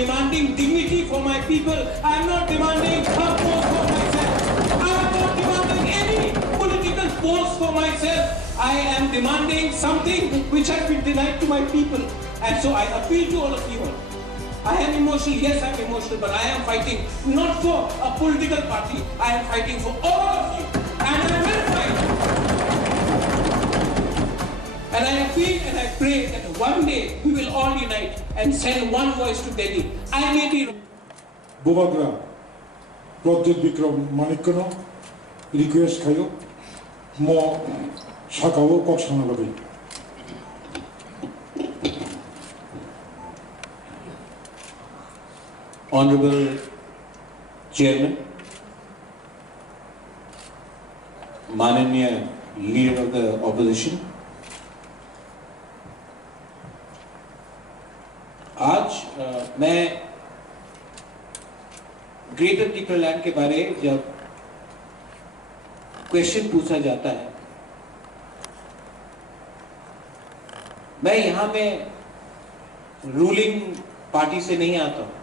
demanding dignity for my people. I am not demanding a post for myself. I am not demanding any political post for myself. I am demanding something which has been denied to my people. And so I appeal to all of you all. I am emotional, yes, I am emotional, but I am fighting not for a political party. I am fighting for all of you. And I will fight. And I appeal and I pray that one day we will all unite and send one voice to Delhi. I may be Bobagra, Project Bikram Manikono, request Kayo, more Shakawo Kokshanabadi. Honorable Chairman, Mananiya Leader of the Opposition, आज मैं greater टीपरलैंड के बारे जब question पूछा जाता है, मैं यहां में रूलिंग पार्टी से नहीं आता हूं।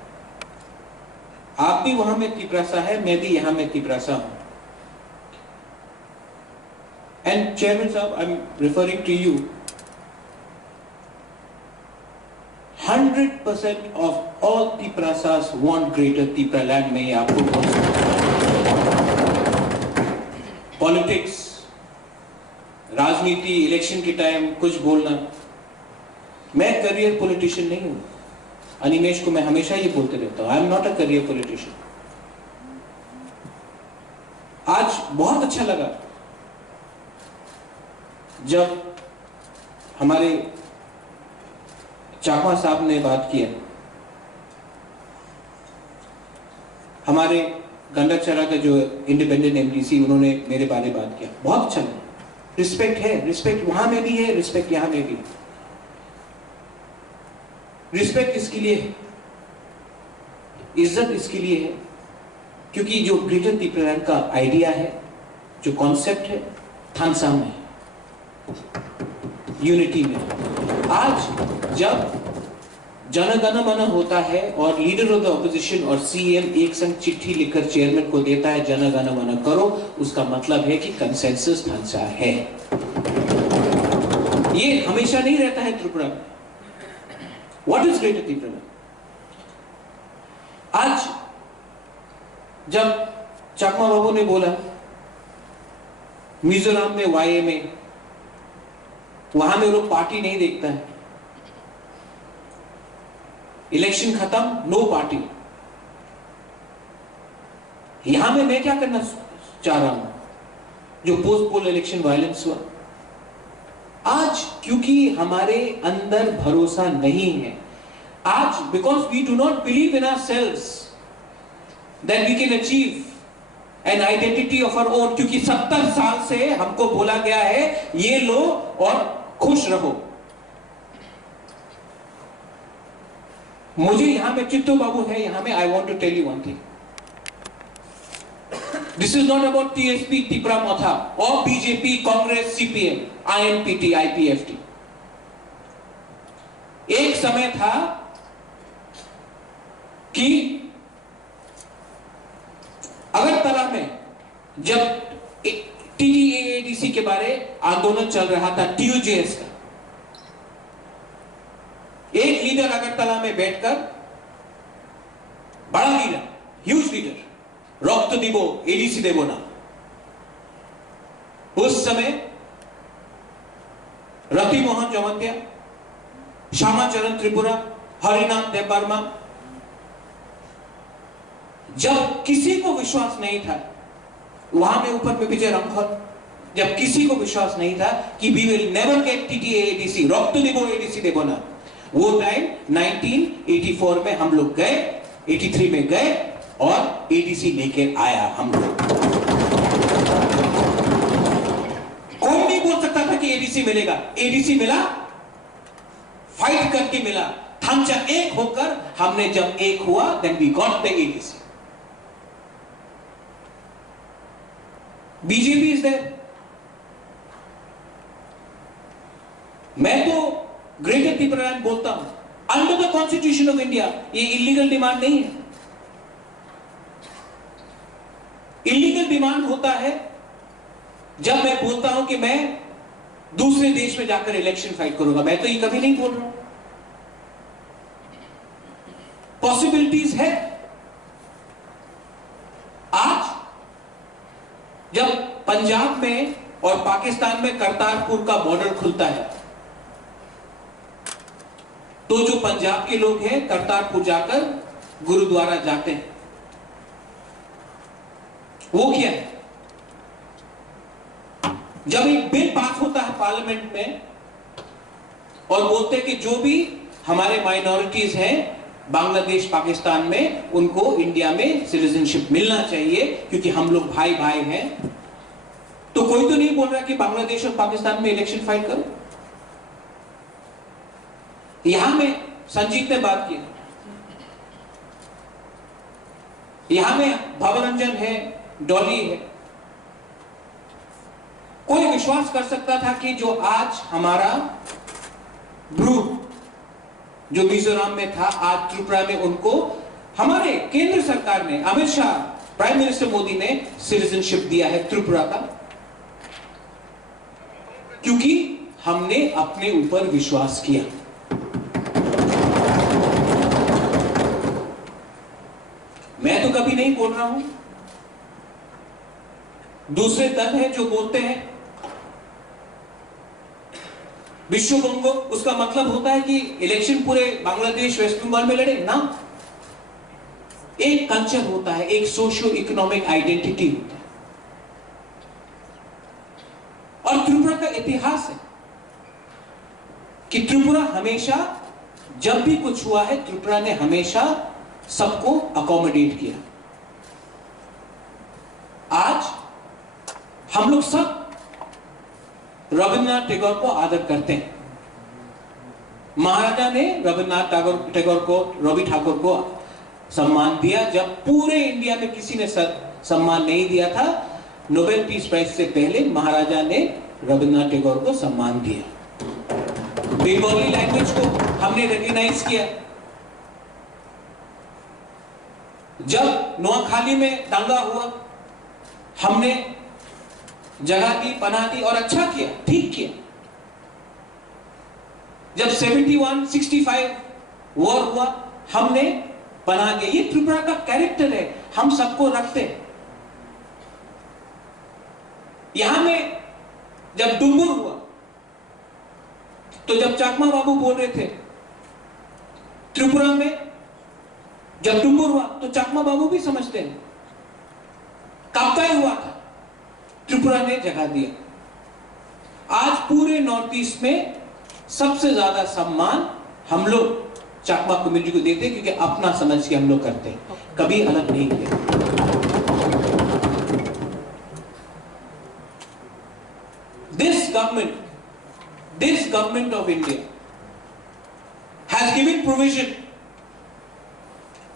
आप भी वहां में तिपरासा है, मैं भी यहां में तिपरासा हूं। एंड चेयरमैन साहब, I am referring to you. 100% of all Tiprasas want greater Tipraland में आपको पॉलिटिक्स, राजनीति, इलेक्शन के टाइम कुछ बोलना। मैं करियर पॉलिटिशियन नहीं हूं। अनिमेश को मैं हमेशा ये बोलते रहता हूं, I am not a career politician. आज बहुत अच्छा लगा जब हमारे चाकमा साहब ने बात किया, हमारे गंडकचरा का जो इंडिपेंडेंट एमडीसी, उन्होंने मेरे बारे बात किया, बहुत अच्छा लगा। रिस्पेक्ट है, रिस्पेक्ट वहां में भी है, रिस्पेक्ट यहां में भी है। रिस्पेक्ट इसके लिए है, इज्जत इसके लिए है क्योंकि जो ग्रेटर टीपरलैंड का आइडिया है, जो कॉन्सेप्ट है, थानसा में, यूनिटी में। आज जब जनगण मन होता है और लीडर ऑफ द ऑपोजिशन और सीएम एक संग चिट्ठी लिखकर चेयरमैन को देता है, जनगण मन करो, उसका मतलब है कि कंसेंसस थानसा है। ये हमेशा नहीं रहता है त्रिपुरा में। What is greater Tipraland? आज जब चकमा बाबू ने बोला मिजोरम में वाई में, वहां में लोग पार्टी नहीं देखता है, इलेक्शन खत्म, नो पार्टी। यहां में मैं क्या करना चाह रहा हूं? जो पोस्ट पोल इलेक्शन वायलेंस हुआ, आज क्योंकि हमारे अंदर भरोसा नहीं है, आज because we do not believe in ourselves that we can achieve an identity of our own, क्योंकि 70 साल से हमको बोला गया है ये लो और खुश रहो। मुझे यहां में चित्तो बाबू है, यहां में I want to tell you one thing, this is not about TSP, Tipra Motha, और BJP, Congress, CPM, INPT, IPFT. एक समय था कि अगरतला में जब टीटीएडीसी के बारे आंदोलन चल रहा था, टीयूजेएस का, एक लीडर अगरतला में बैठकर, बड़ा लीडर, ह्यूज लीडर, रक्त दिबो एडीसी देबो ना, उस समय रति मोहन जमंतिया, श्यामाचरण त्रिपुरा, हरिनाम देवबर्मा, जब किसी को विश्वास नहीं था, वहां में ऊपर में विजय रंखल, जब किसी को विश्वास नहीं था कि we will never get TTADC, रक्त दिबो एडीसी देबो ना, वो टाइम 1984 में हम लोग गए, 83 में गए और एडीसी लेके आया हम लोग। कोई नहीं बोल सकता था कि एडीसी मिलेगा, एडीसी मिला, फाइट करके मिला, थानचा एक होकर हमने जब एक हुआ, then we got the ADC. BJP is there. मैं तो ग्रेटर टीपरलैंड बोलता हूं, under the constitution of India ये इलीगल डिमांड नहीं है। इलीगल डिमांड होता है जब मैं बोलता हूं कि मैं दूसरे देश में जाकर इलेक्शन फाइट करूंगा। मैं तो ये कभी नहीं बोल रहा हूं। पॉसिबिलिटीज है। आज जब पंजाब में और पाकिस्तान में करतारपुर का बॉर्डर खुलता है तो जो पंजाब के लोग हैं करतारपुर जाकर गुरुद्वारा जाते हैं। वो क्या है? जब एक बिल पास होता है पार्लियामेंट में और बोलते हैं कि जो भी हमारे माइनॉरिटीज हैं बांग्लादेश पाकिस्तान में उनको इंडिया में सिटीजनशिप मिलना चाहिए क्योंकि हम लोग भाई भाई हैं, तो कोई तो नहीं बोल रहा कि बांग्लादेश और पाकिस्तान में इलेक्शन फाइट करो। यहां में संजीत ने बात की, यहां में भवरंजन है, डॉली है। कोई विश्वास कर सकता था कि जो आज हमारा ग्रुप जो मिजोरम में था आज त्रिपुरा में उनको हमारे केंद्र सरकार ने, अमित शाह, प्राइम मिनिस्टर मोदी ने सिटीजनशिप दिया है त्रिपुरा का, क्योंकि हमने अपने ऊपर विश्वास किया। मैं तो कभी नहीं बोल रहा हूं। दूसरे दल है जो बोलते हैं विश्व बंगो, उसका मतलब होता है कि इलेक्शन पूरे बांग्लादेश वेस्ट बंगाल में लड़े ना। एक कल्चर होता है, एक सोशियो इकोनॉमिक आइडेंटिटी होता है। और त्रिपुरा का इतिहास है कि त्रिपुरा हमेशा जब भी कुछ हुआ है त्रिपुरा ने हमेशा सबको अकोमोडेट किया। आज हम लोग सब रविन्द्रनाथ टैगोर को आदर करते हैं। महाराजा ने रविन्द्रनाथ टैगोर को, रवि ठाकुर को सम्मान दिया जब पूरे इंडिया में किसी ने सम्मान नहीं दिया था। नोबेल पीस प्राइज से पहले महाराजा ने रविन्द्रनाथ टैगोर को सम्मान दिया। बंगाली लैंग्वेज को हमने रिकॉग्नाइज किया। जब नोआखाली में दंगा हुआ हमने जगह दी, पनाह दी और अच्छा किया, ठीक किया। जब 71-65 वॉर हुआ हमने पनाह दिया। ये त्रिपुरा का कैरेक्टर है, हम सबको रखते हैं। यहां में जब डुम्बुर हुआ तो जब चाकमा बाबू बोल रहे थे त्रिपुरा में जब डुम्बुर हुआ तो चाकमा बाबू भी समझते हैं। काप्ताई हुआ था, त्रिपुरा ने जगह दिया। आज पूरे नॉर्थ ईस्ट में सबसे ज्यादा सम्मान हम लोग चाकमा कम्युनिटी को देते हैं क्योंकि अपना समझ के हम लोग करते हैं, कभी अलग नहीं किया। This government of India has given provision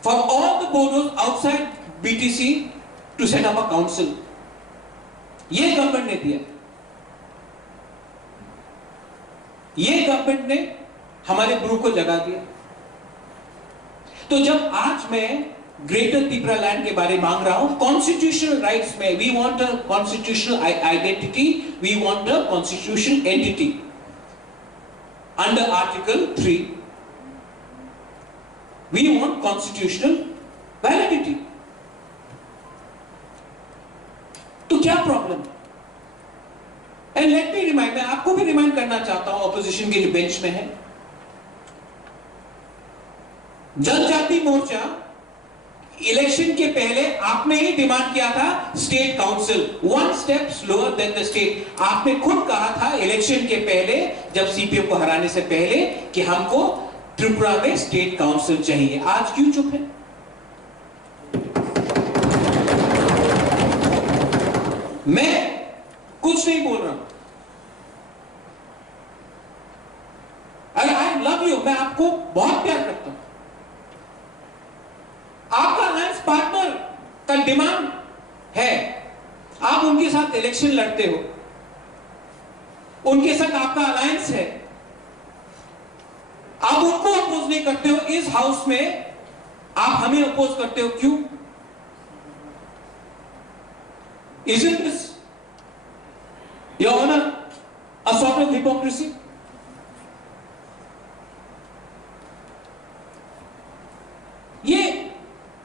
for all the boroughs outside BTC to set up a council. ये गवर्नमेंट ने दिया। ये गवर्नमेंट ने हमारे ग्रुप को जगा दिया। तो जब आज मैं ग्रेटर त्रिपुरा लैंड के बारे में मांग रहा हूं, कॉन्स्टिट्यूशनल राइट्स में we want a constitutional identity, we want a constitutional entity under article 3, we want constitutional validity. तो क्या प्रॉब्लम है? एंड लेट मी रिमाइंड, मैं आपको भी रिमाइंड करना चाहता हूं, ऑपोजिशन के जो बेंच में है, जनजाति मोर्चा इलेक्शन के पहले आपने ही डिमांड किया था state council, 1 step slower then the state. आपने खुद कहा था इलेक्शन के पहले, जब सीपीएम को हराने से पहले, कि हमको त्रिपुरा में स्टेट काउंसिल चाहिए। आज क्यों चुप है? मैं कुछ नहीं बोल रहा हूं। अरे आई लव यू, मैं आपको बहुत प्यार करता हूं। आपका अलायंस पार्टनर का डिमांड है, आप उनके साथ इलेक्शन लड़ते हो, उनके साथ आपका अलायंस है, आप उनको अपोज नहीं करते हो इस हाउस में, आप हमें अपोज करते हो, क्यों? Isn't this, Your Honor, a sort of hypocrisy? ये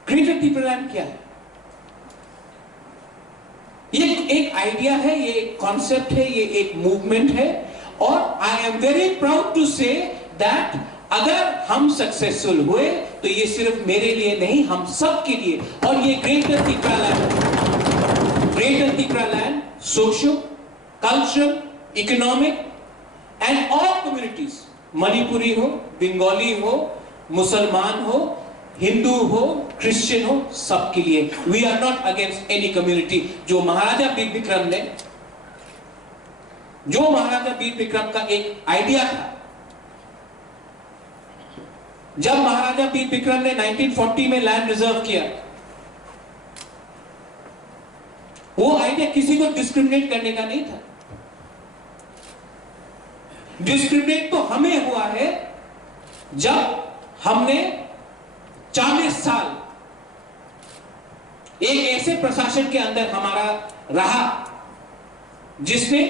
ग्रेटर त्रिपुरालैंड क्या है? ये एक आइडिया है, ये एक कॉन्सेप्ट है, ये एक मूवमेंट है, और I am very proud to say that अगर हम सक्सेसफुल हुए तो ये सिर्फ मेरे लिए नहीं, हम सब के लिए। और ये greater Tripuraland social, cultural, economic and all communities, Manipuri हो, बंगाली हो, मुसलमान हो, हिंदू हो, क्रिश्चियन हो, सबके लिए। We are not against any community. जो महाराजा वीर विक्रम का एक आइडिया था, जब महाराजा वीर विक्रम ने 1940 में लैंड रिजर्व किया, वो आइडिया किसी को डिस्क्रिमिनेट करने का नहीं था। डिस्क्रिमिनेट तो हमें हुआ है जब हमने 40 साल एक ऐसे प्रशासन के अंदर हमारा रहा जिसने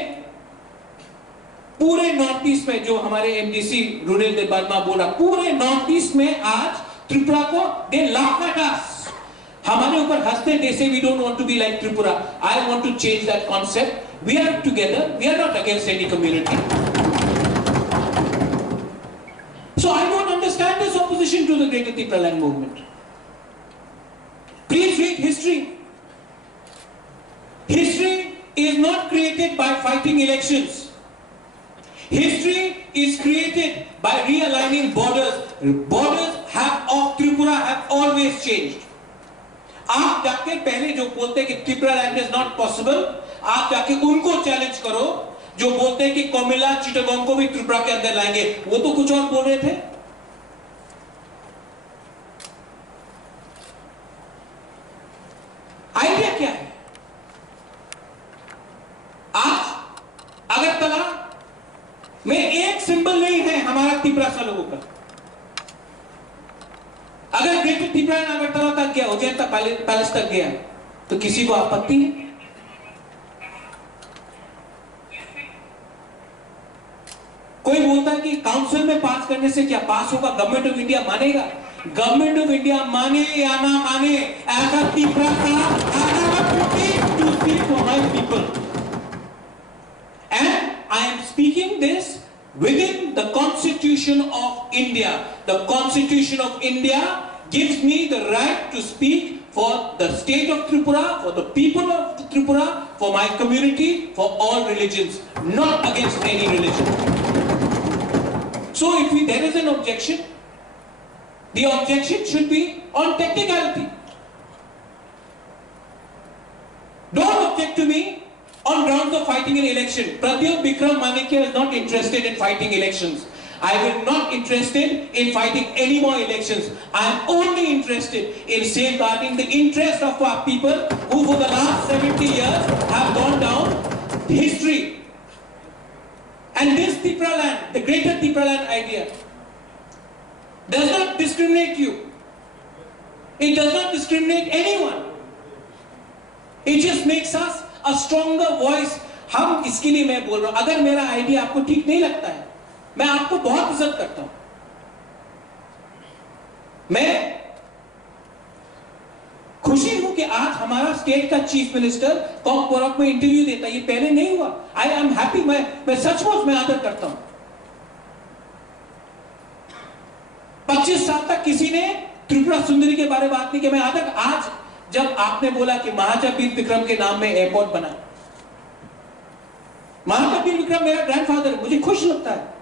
पूरे नॉर्थ ईस्ट में, जो हमारे एमडीसी रुनेल देव वर्मा बोला, पूरे नॉर्थ ईस्ट में आज त्रिपुरा को दे लाफ एट अस, हमारे ऊपर हंसते, they say we don't want to be like Tripura. I want to change that concept. We are together, we are not against any community. So I don't understand this opposition to the Greater Tipraland movement. Please read history. History is not created by fighting elections. History is created by realigning borders. Borders of Tripura have always changed. आप जाके पहले जो बोलते हैं कि Tripuraland is not possible, आप जाके उनको चैलेंज करो जो बोलते हैं कि कोमिला चिटागोंग को भी त्रिपुरा के अंदर लाएंगे। वो तो कुछ और बोल रहे थे। आइडिया क्या है? आज अगरतला में एक सिंबल नहीं है हमारा त्रिपुरा सा लोगों का। अगर ग्रेटर त्रिपुरा अगरतला तक गया, उज्जैन तक, पैलेस तक गया, तो किसी को आपत्ति है? कोई बोलता है कि काउंसिल में पास करने से क्या पास होगा? गवर्नमेंट ऑफ इंडिया मानेगा? गवर्नमेंट ऑफ इंडिया माने या ना माने, ऐसा त्रिपुरा का to speak for my people. And I am speaking this within the Constitution of India. The Constitution of India gives me the right to speak for the state of Tripura, for the people of Tripura, for my community, for all religions, not against any religion. So if there is an objection, the objection should be on technicality. Don't object to me on grounds of fighting an election. Pradyut Vikram Manikya is not interested in fighting elections. I am not interested in fighting any more elections. I am only interested in safeguarding the interest of our people who for the last 70 years have gone down history. And this Tipraland, the greater Tipraland idea, does not discriminate you. It does not discriminate anyone. It just makes us a stronger voice. हम इसके लिए मैं बोल रहा हूं, अगर मेरा idea आपको ठीक नहीं लगता है, मैं आपको बहुत इज्जत करता हूं। मैं खुशी हूं कि आज हमारा स्टेट का चीफ मिनिस्टर कॉकपोरक में इंटरव्यू देता है। ये पहले नहीं हुआ। I am happy. मैं सचमुच में आदर करता हूं। 25 साल तक किसी ने त्रिपुरा सुंदरी के बारे में बात नहीं की। मैं आदर, आज जब आपने बोला कि महाराजा वीर विक्रम के नाम में एयरपोर्ट बना, महाराजा वीर विक्रम मेरा ग्रैंडफादर है, मुझे खुश लगता है।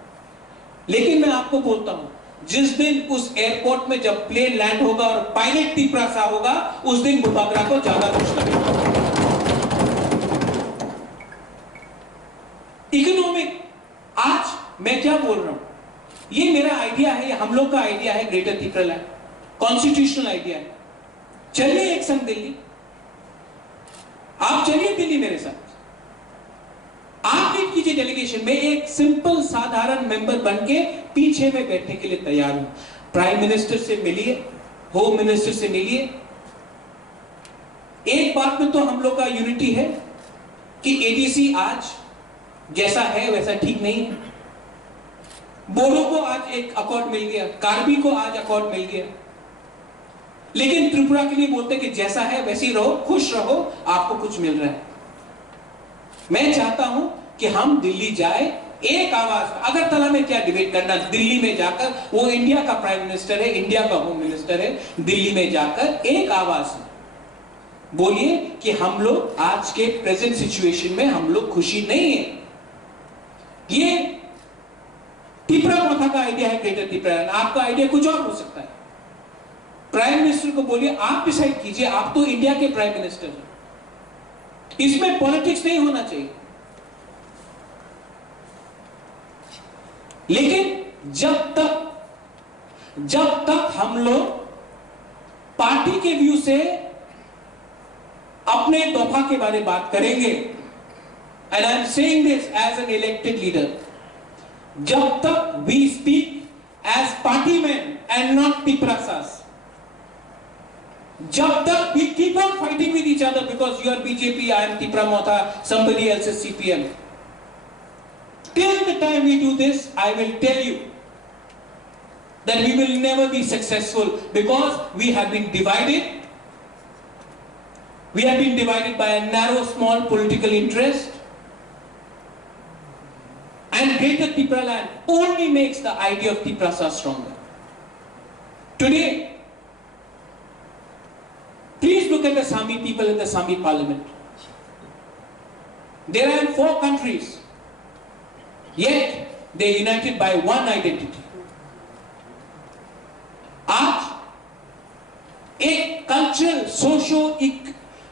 लेकिन मैं आपको बोलता हूं, जिस दिन उस एयरपोर्ट में जब प्लेन लैंड होगा और पायलट त्रिपुरा सा होगा, उस दिन बुबागरा को ज्यादा खुश लगेगा। इकोनॉमिक, आज मैं क्या बोल रहा हूं, ये मेरा आइडिया है, ये हम लोग का आइडिया है, ग्रेटर त्रिपुरा कॉन्स्टिट्यूशनल आइडिया है। चलिए एक संग दिल्ली, आप चलिए दिल्ली मेरे साथ। आप भी कीजिए डेलीगेशन में, एक सिंपल साधारण मेंबर बन के पीछे में बैठने के लिए तैयार हूं। प्राइम मिनिस्टर से मिलिए, होम मिनिस्टर से मिलिए। एक बात में तो हम लोग का यूनिटी है कि एडीसी आज जैसा है वैसा ठीक नहीं है। बोडो को आज एक अकॉर्ड मिल गया, कार्बी को आज अकॉर्ड मिल गया, लेकिन त्रिपुरा के लिए बोलते कि जैसा है वैसे ही रहो, खुश रहो, आपको कुछ मिल रहा है। मैं चाहता हूं कि हम दिल्ली जाए एक आवाज। अगरतला में क्या डिबेट करना, दिल्ली में जाकर, वो इंडिया का प्राइम मिनिस्टर है, इंडिया का होम मिनिस्टर है, दिल्ली में जाकर एक आवाज बोलिए कि हम लोग आज के प्रेजेंट सिचुएशन में हम लोग खुशी नहीं है। ये त्रिपुरा प्रथा का आइडिया है, ग्रेटर त्रिपुरा। आपका आइडिया कुछ और हो सकता है। प्राइम मिनिस्टर को बोलिए आप डिसाइड कीजिए, आप तो इंडिया के प्राइम मिनिस्टर हैं, इसमें पॉलिटिक्स नहीं होना चाहिए। लेकिन जब तक हम लोग पार्टी के व्यू से अपने दफा के बारे में बात करेंगे, and I am saying this as an elected leader, जब तक we speak as party man and not त्रिपुरासास, जब तक we keep on fighting with each other because you are BJP, I am Tripura Motha, somebody else is CPM. Till the time we do this, I will tell you that we will never be successful because we have been divided. We have been divided by a narrow, small political interest. And Greater Tripura land only makes the idea of Tripurasa stronger. Today, please look at the Sami people in the Sami parliament. They are in 4 countries, yet they are united by one identity. आज एक cultural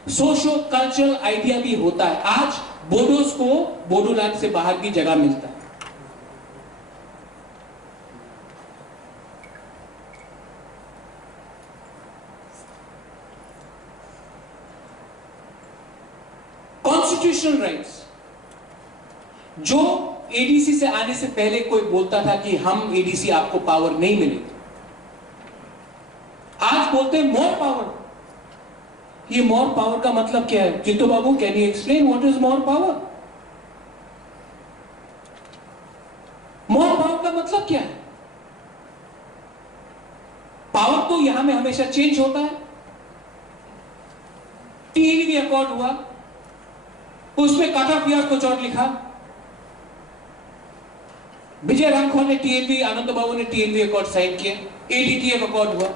socio cultural idea भी होता है। आज बोडोस को बोडोलैंड से बाहर भी जगह मिलता है। कॉन्स्टिट्यूशनल राइट्स, जो एडीसी से आने से पहले कोई बोलता था कि हम एडीसी आपको पावर नहीं मिलेगी, आज बोलते हैं मोर पावर। ये मोर पावर का मतलब क्या है? Jito babu, can you explain what is more power? More power का मतलब क्या है? पावर तो यहां में हमेशा चेंज होता है। टीएनवी अकॉर्ड हुआ, उसमें कट ऑफ ईयर कुछ और लिखा, विजय रामखो ने टीएनवी, आनंद बाबू ने टीएनवी अकॉर्ड साइन किया, एडीटीएफ अकॉर्ड हुआ,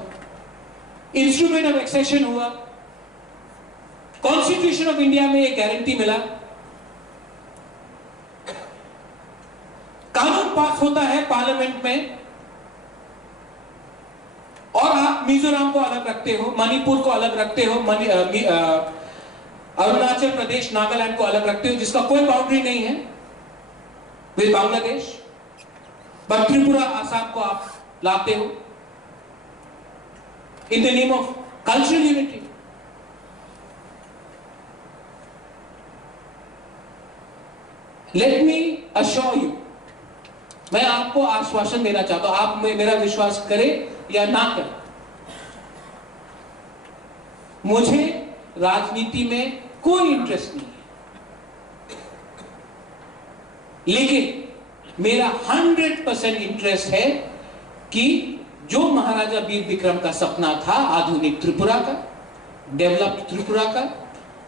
इंस्ट्रूमेंट ऑफ एक्सेशन हुआ, कॉन्स्टिट्यूशन ऑफ इंडिया में एक गारंटी मिला, कानून पास होता है पार्लियामेंट में, और आप मिजोरम को अलग रखते हो, मणिपुर को अलग रखते हो, अरुणाचल प्रदेश, नागालैंड को अलग रखते हो, जिसका कोई बाउंड्री नहीं है विद बांग्लादेश, बट त्रिपुरा, आसाम को आप लाते हो in the name of cultural unity. Let me assure you, मैं आपको आश्वासन देना चाहता हूं, आप मेरा विश्वास करें या ना करें, मुझे राजनीति में कोई इंटरेस्ट नहीं है, लेकिन मेरा 100% इंटरेस्ट है कि जो महाराजा वीर विक्रम का सपना था, आधुनिक त्रिपुरा का, डेवलप्ड त्रिपुरा का,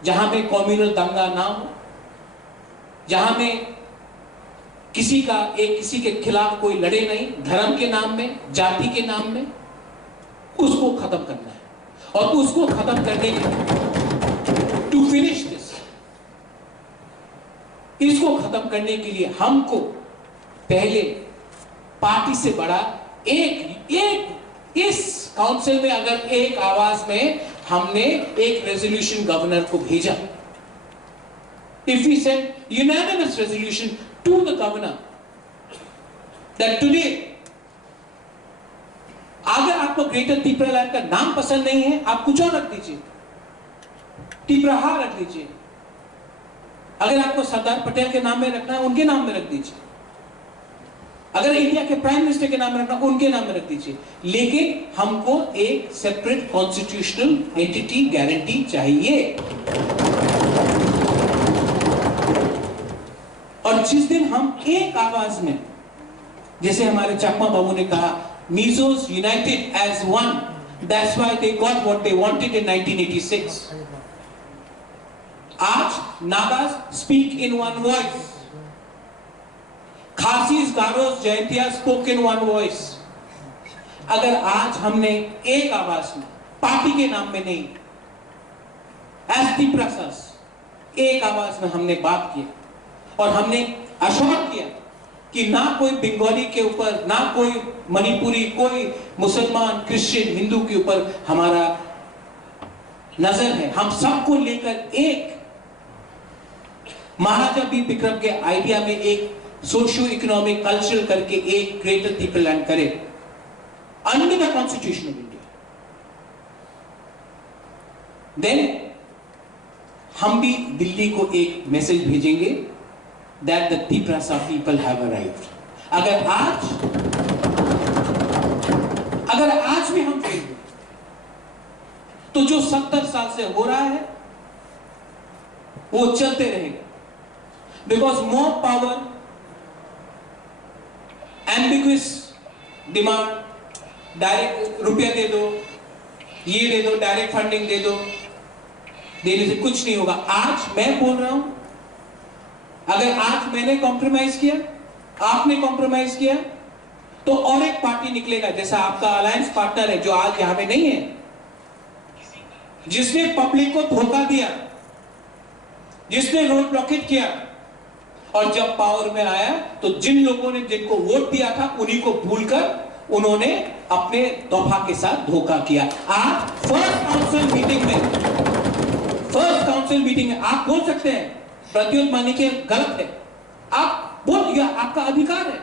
जहां में कम्युनल दंगा ना हो, जहां में किसी के खिलाफ कोई लड़े नहीं, धर्म के नाम में, जाति के नाम में, उसको खत्म करना है। और उसको खत्म करने के लिए, टू फिनिश दिस, इसको खत्म करने के लिए हमको पहले पार्टी से बड़ा एक इस काउंसिल में अगर एक आवाज में हमने एक रेजोल्यूशन गवर्नर को भेजा, if we send unanimous resolution to the governor that today, अगर आपको ग्रेटर त्रिपुरा लैंड का नाम पसंद नहीं है, आप कुछ और रख दीजिए, त्रिपुरा रख दीजिए, अगर आपको सरदार पटेल के नाम में रखना है, उनके नाम में रख दीजिए। अगर इंडिया के प्राइम मिनिस्टर के नाम में रखना, उनके नाम में रख दीजिए। लेकिन हमको एक सेपरेट कॉन्स्टिट्यूशनल एंटिटी गारंटी चाहिए। और जिस दिन हम एक आवाज में, जैसे हमारे चकमा बाबू ने कहा, Mizos united as one, that's why they got what they wanted in 1986. आज Nagas speak in one voice. Khasis, Garos, Jaintias spoke in one voice. अगर आज हमने एक आवाज में, पार्टी के नाम में नहीं, as the process, एक आवाज में हमने बात की और हमने अश्योर किया कि ना कोई बंगाली के ऊपर, ना कोई मणिपुरी, कोई मुसलमान, क्रिश्चियन, हिंदू के ऊपर हमारा नजर है। हम सबको लेकर एक महाराजा बी विक्रम के आइडिया में एक सोशियो इकोनॉमिक कल्चरल करके एक ग्रेटर पीपल लैंड करे under the constitution of India. Then हम भी दिल्ली को एक मैसेज भेजेंगे that the Tiprasa people have arrived. अगर आज भी हम फेल हुए, तो जो 70 साल से हो रहा है वो चलते रहेगा। Because more power, ambiguous demand, direct रुपया दे दो, ये दे दो, डायरेक्ट फंडिंग दे दो, देने से कुछ नहीं होगा। आज मैं बोल रहा हूं, अगर आज मैंने कॉम्प्रोमाइज किया, आपने कॉम्प्रोमाइज किया, तो और एक पार्टी निकलेगा, जैसा आपका अलायंस पार्टनर है जो आज यहां पे नहीं है, जिसने पब्लिक को धोखा दिया, जिसने रोड ब्लॉकेट किया, और जब पावर में आया तो जिन लोगों ने जिनको वोट दिया था उन्हीं को भूलकर उन्होंने अपने तोहफा के साथ धोखा किया। आज फर्स्ट काउंसिल मीटिंग में आप बोल सकते हैं प्रद्युत मानिके गलत है, आप बोल, यह आपका अधिकार है,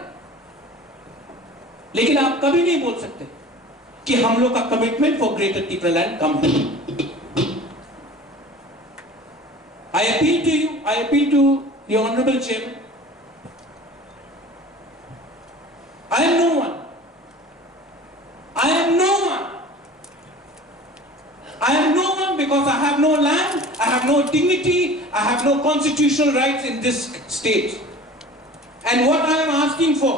लेकिन आप कभी नहीं बोल सकते कि हम लोग का commitment for greater Tipraland complete. I appeal to you, I appeal to the Honorable Chairman. I am no one. I am no one. I am no one because I have no land, I have no dignity, I have no constitutional rights in this state. And what I am asking for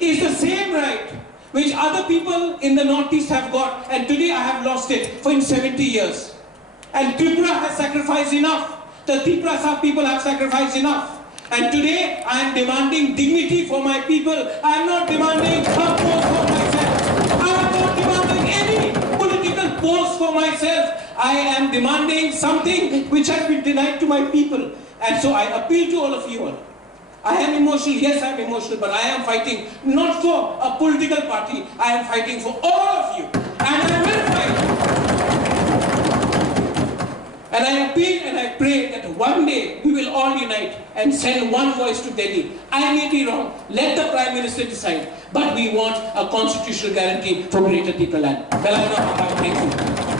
is the same right which other people in the Northeast have got, and today I have lost it for 70 years. And Tripura has sacrificed enough. The Tiprasa people have sacrificed enough. And today I am demanding dignity for my people. I am not demanding some post for myself. I am not demanding any political post for myself. I am demanding something which has been denied to my people. And so I appeal to all of you all. I am emotional, yes I am emotional, but I am fighting not for a political party. I am fighting for all of you. And I will fight. And I appeal and I pray that one day we will all unite and send one voice to Delhi. I may be wrong. Let the Prime Minister decide. But we want a constitutional guarantee for Greater Tipraland. Well, I know how I thank you.